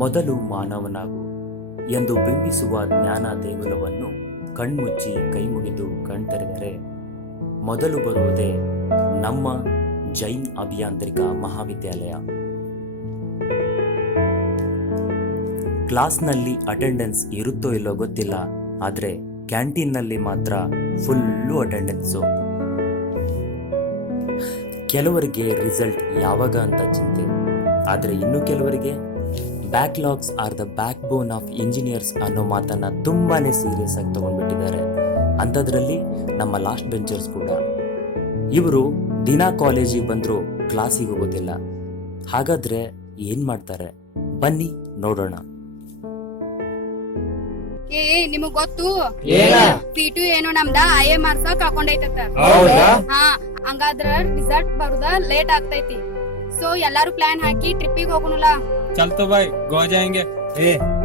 ಮೊದಲು ಮಾನವನಾಗು ಎಂದು ಬಿಂಬಿಸುವ ಜ್ಞಾನ ದೇಗುಲವನ್ನು ಕಣ್ಮುಚ್ಚಿ ಕೈಮುಗಿದು ಕಣ್ತೆರೆದರೆ ಮೊದಲು ಬರುವುದೇ ನಮ್ಮ ಜೈನ್ ಅಭಿಯಾಂತ್ರಿಕ ಮಹಾವಿದ್ಯಾಲಯ. ಕ್ಲಾಸ್ನಲ್ಲಿ ಅಟೆಂಡೆನ್ಸ್ ಇರುತ್ತೋ ಇಲ್ಲೋ ಗೊತ್ತಿಲ್ಲ, ಆದರೆ ಕ್ಯಾಂಟೀನ್ನಲ್ಲಿ ಮಾತ್ರ ಫುಲ್ಲು ಅಟೆಂಡೆನ್ಸು. ಕೆಲವರಿಗೆ ರಿಸಲ್ಟ್ ಯಾವಾಗ ಅಂತ ಚಿಂತೆ, ಆದರೆ ಇನ್ನು ಕೆಲವರಿಗೆ backlogs are the back bone of engineers ಅನ್ನೋ ಮಾತನ್ನ ತುಂಬಾನೇ ಸೀರಿಯಸ್ ಆಗಿ ತಗೊಂಡ್ಬಿಟ್ಟಿದ್ದಾರೆ. ಅಂಥದ್ರಲ್ಲಿ ನಮ್ಮ ಲಾಸ್ಟ್ ಬೆಂಚರ್ಸ್ ಕೂಡ. ಇವರು ದಿನ ಕಾಲೇಜಿಗೆ ಬಂದರೂ ಕ್ಲಾಸಿಗೆ ಹೋಗೋದಿಲ್ಲ. ಹಾಗಾದ್ರೆ ಏನ್ ಮಾಡ್ತಾರೆ ಬನ್ನಿ ನೋಡೋಣ. ನಿಮಗ್ ಗೊತ್ತು P2 ಏನೋ ನಮ್ದ IA ಮಾರ್ಕ್ಸ್ ಹಾಕೊಂಡೈತ. ಹಾ, ಹಂಗಾದ್ರ ರಿಸಲ್ಟ್ ಬರುದ ಲೇಟ್ ಆಗ್ತೈತಿ. ಸೊ ಎಲ್ಲಾರು ಪ್ಲಾನ್ ಹಾಕಿ ಟ್ರಿಪ್ಪಿಗೆ ಹೋಗೋಣಲ್ಲ. ಚಲ್ತೋ ಬಾಯ್, ಗೋವಾ ಜಾಯಂಗೆ.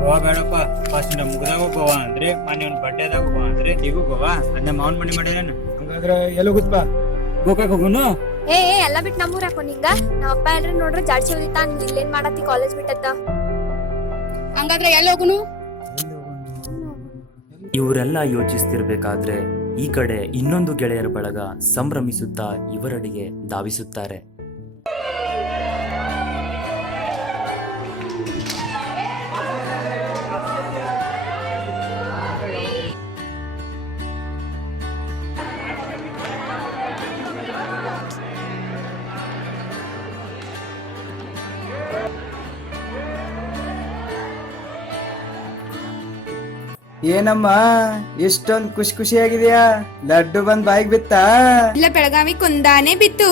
ಗೋವಾ ಬೇಡಪ್ಪ, ಫಸ್ಟ್ ನಮ್ ಮುಗದಾಗ ಗೋವಾ ಅಂದ್ರೆ ಮೊನ್ನೆ ಅವ್ನ ಬಡ್ಡೆದಾಗ ಗೋವಾ ಅಂದ್ರೆ ಈಗ ಗೋವಾ ಅನ್ನ ಮಾವನ್ ಮನೆ ಮಾಡ್ಯಾನ. ಹಂಗಾದ್ರ ಎಲ್ಲ ಹೋಗುತ್ತಪ್ಪ, ಗೋಕಾಕ್ ಹೋಗುನು. ಎಲ್ಲ ಬಿಟ್ಟು ನಮ್ಮೂರ್ ಹಾಕೊಂಡ್ ಹಿಂಗ ನಾವ್ ಅಪ್ಪ ಎಲ್ರು ನೋಡ್ರ ಜಾಡ್ಸಿ ಹೋಗಿತ್ತ. ನಿಂಗ್ ಇಲ್ಲೇನ್ ಮಾಡತ್ತಿ ಕಾಲೇಜ್ ಬಿಟ್ಟತ್ತ. ಹಂಗಾದ್ರೆ ಎಲ್ಲಿ ಹೋಗುನು? ಇವರೆಲ್ಲ ಯೋಚಿಸ್ತಿರ್ಬೇಕಾದ್ರೆ ಈ ಕಡೆ ಇನ್ನೊಂದು ಗೆಳೆಯರ ಬಳಗ ಸಂಭ್ರಮಿಸುತ್ತಾ ಇವರಡೆಗೆ ಧಾವಿಸುತ್ತಾರೆ. ಏನಮ್ಮ ಇಷ್ಟೊಂದ್ ಖುಷಿಯಾಗಿದ್ಯಾ? ಲಡ್ಡು ಬಂದ್ ಬಾಯಿಗೆ ಬಿತ್ತಾ? ಇಲ್ಲ, ಬೆಳಗಾವಿ ಕುಂದಾನೆ ಬಿತ್ತು.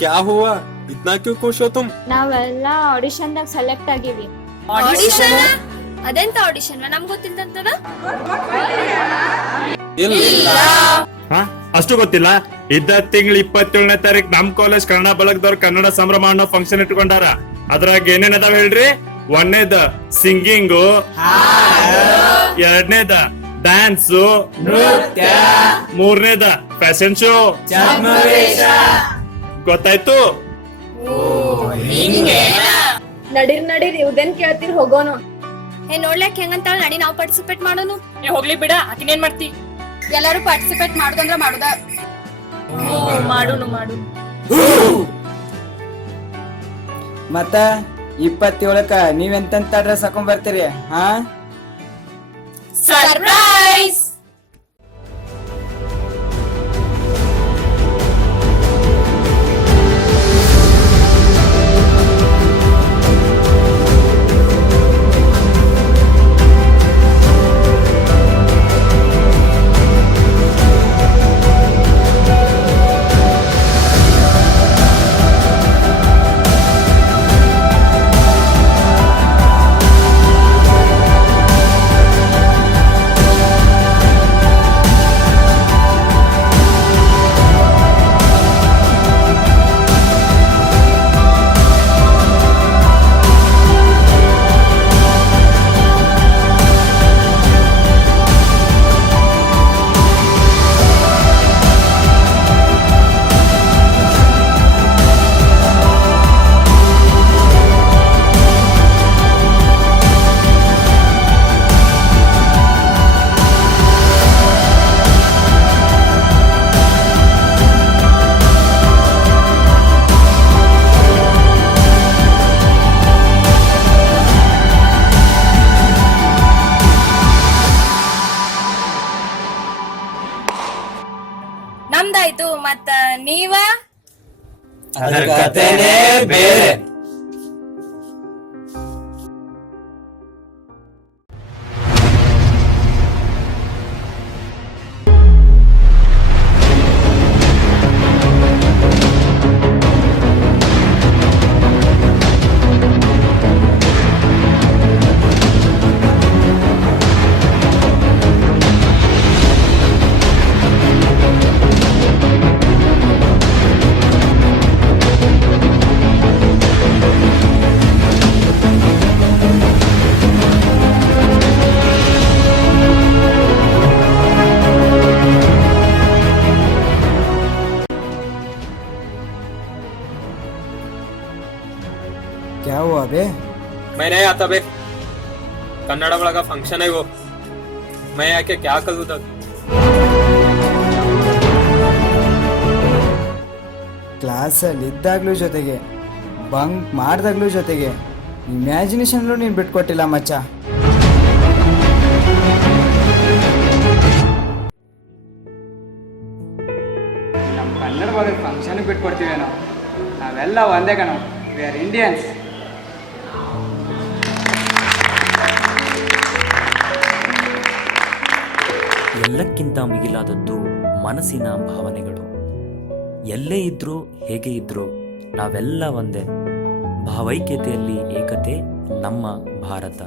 क्या हुआ? इतना क्यों खुश हो तुम? ನಾವೆಲ್ಲ ಆಡಿಷನ್ ದಾಗ ಸೆಲೆಕ್ಟ್ ಆಗಿವಿ. ಅದೆಂತ ಆಡಿಷನ್ ನಮ್ಗ್ ಗೊತ್ತಿಲ್ದಂತದ? ಅಷ್ಟು ಗೊತ್ತಿಲ್ಲ. ಇದ್ದ ತಿಂಗಳ 27ನೇ ತಾರೀಕು ನಮ್ ಕಾಲೇಜ್ ಕನ್ನಡ ಬಳಗದವ್ರ ಕನ್ನಡ ಸಂಭ್ರಮ ಅನ್ನೋ ಫಂಕ್ಷನ್ ಇಟ್ಕೊಂಡಾರ. ಅದ್ರಾಗ ಏನೇನ್ ಅದಾವ ಹೇಳ್ರಿ? ಒಂದನೇದ ಸಿಂಗಿಂಗು, ಎರಡನೇದ ಡ್ಯಾನ್ಸು, ಮೂರನೇದ ಫ್ಯಾಷನ್ ಶೋ. ಗೊತ್ತಾಯ್ತು? ನಡೀರ್ ಇವ್ದೇನ್ ಕೇಳ್ತೀರಿ, ಹೋಗೋನು. ನೋಡ್ಲಕ್ ಹೆಂಗಂತ ನಡಿ, ನಾವ್ ಪಾರ್ಟಿಸಿಪೇಟ್ ಮಾಡೋನು. ಹೋಗ್ಲಿ ಬಿಡ, ಆಕಿನೇನ್ ಮಾಡ್ತಿ? ಎಲ್ಲಾರು ಪಾರ್ಟಿಸಿಪೇಟ್ ಮಾಡುದಂದ್ರ ಮಾಡುದ. ಮಾಡೋನು. ಮತ್ತ 27ಕ್ಕ ನೀವೆಂತ ಡ್ರೆಸ್ ಹಾಕೊಂಡ್ ಬರ್ತೀರಿ? ಹಾ, ಸರ್ಪ್ರೈಸ್. ನಮ್ದಾಯ್ತು, ಮತ್ತ ನೀವ? ಅದ್ರ ಕಥೆನೇ ಬೇರೆ. क्या हुआ बे? मैं नहीं आता बे कन्नड़ वाला फंक्शन है वो मैं आके क्या करूँ तक ಕ್ಲಾಸಲ್ಲಿ ಇದ್ದಾಗ್ಲೂ ಜೊತೆಗೆ ಬಂಕ್ ಮಾಡ್ದಾಗ್ಲೂ ಜೊತೆಗೆ ಇಮ್ಯಾಜಿನೇಷನ್ಲೂ ನೀನು ಬಿಟ್ಕೊಟ್ಟಿಲ್ಲ ಮಚ್ಚ. ನಮ್ಮ ಕನ್ನಡ ಭಾಗದ ಫಂಕ್ಷನ್ ಬಿಟ್ಕೊಡ್ತೀವೇನೋ, ನಾವೆಲ್ಲ ಒಂದೇ ಕಣೋ, ವಿ ಆರ್ ಇಂಡಿಯನ್ಸ್. ಎಲ್ಲಕ್ಕಿಂತ ಮಿಗಿಲಾದದ್ದು ಮನಸ್ಸಿನ ಭಾವನೆಗಳು. ಎಲ್ಲೇ ಇದ್ರೂ ಹೇಗೆ ಇದ್ರೂ ನಾವೆಲ್ಲ ಒಂದೇ. ಭಾವೈಕ್ಯತೆಯಲ್ಲಿ ಏಕತೆ ನಮ್ಮ ಭಾರತ.